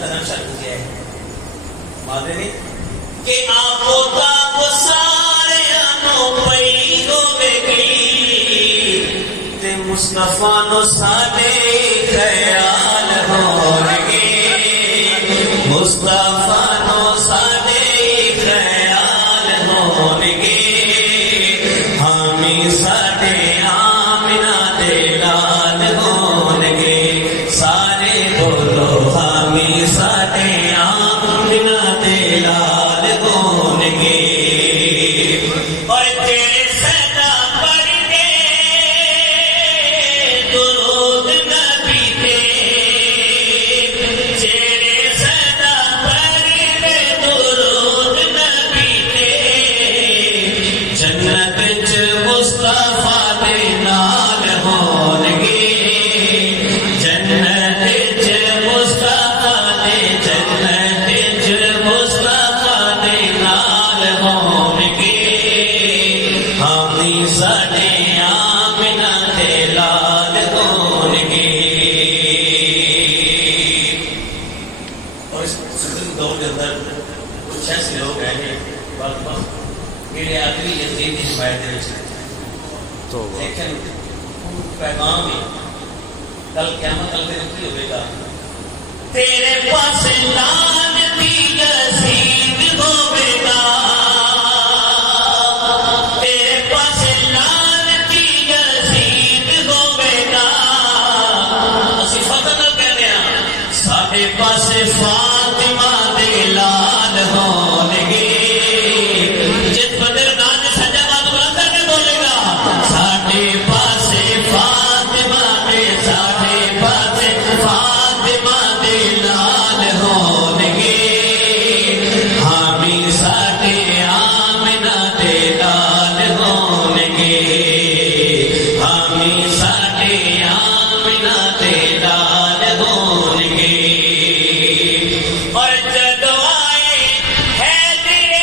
کا نقشہ کیا ہے مادے نے کہ آپ تاب سارے انو پئی ہوے گئی تے مصطفیٰ نو ساڈے خیال ہونگے مصطفیٰ نو ساڈے خیال ہونگے ہمیں ساڈے آمنہ دے لال ہونگے سارے بولو ہمیں ساڈے آمنہ دے لال ہونگے اور تیرے صدا پڑھ کے درود نبی کے تیرے صدا پڑھ کے درود نبی کے جنت چ مصطفیٰ دے نال ہونگے جنت چ مصطفیٰ دے جنت چ مصطفیٰ دے نال ہونگے ہمیں ساڈے آمنہ دے لال ہونگے اور اس دور کے اندر کچھ ایسے لوگ ہیں میرے آخری یزید کی حمایت دے لیکن پیغام بھی کل قیامت کل دن کی ہوئے گا تیرے پاس لعنتی یزید ہوئے گا تیرے پاس لعنتی یزید ہوئے گا اسی فتح نہ کہنے ہیں ساڈے پاس فاطمہ دے لال ہونگے جس بدر ناج سجا بات بلند کر کے بولے گا ساڈے پاس فاطمہ دے ساڈے پاس فاطمہ دے لال ہونگے ہمیں ساڈے آمنہ دے لال ہونگے ہمیں ساڈے آمنہ دے لال ہونگے اور جدو آئے حیدرے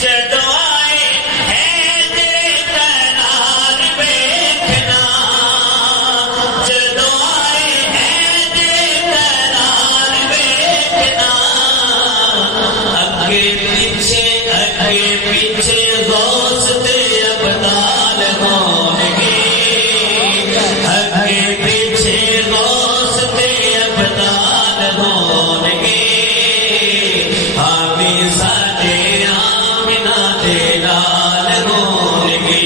جدو آئے حیدرے تنال بیٹھنا جدو آئے حیدرے تنال بیٹھنا اگے پیچھے غوث تے ابدال ہونگے اگے پیچھے غوث تے ابدال ہونگے ہمیں ساڈے آمنہ دے لال ہونگے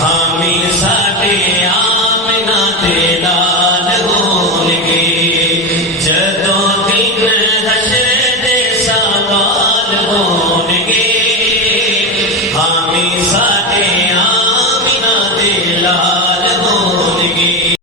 ہمیں ساڈے آمنہ دے لال ہونگے جدوں دن حشر دے سوال ہونگے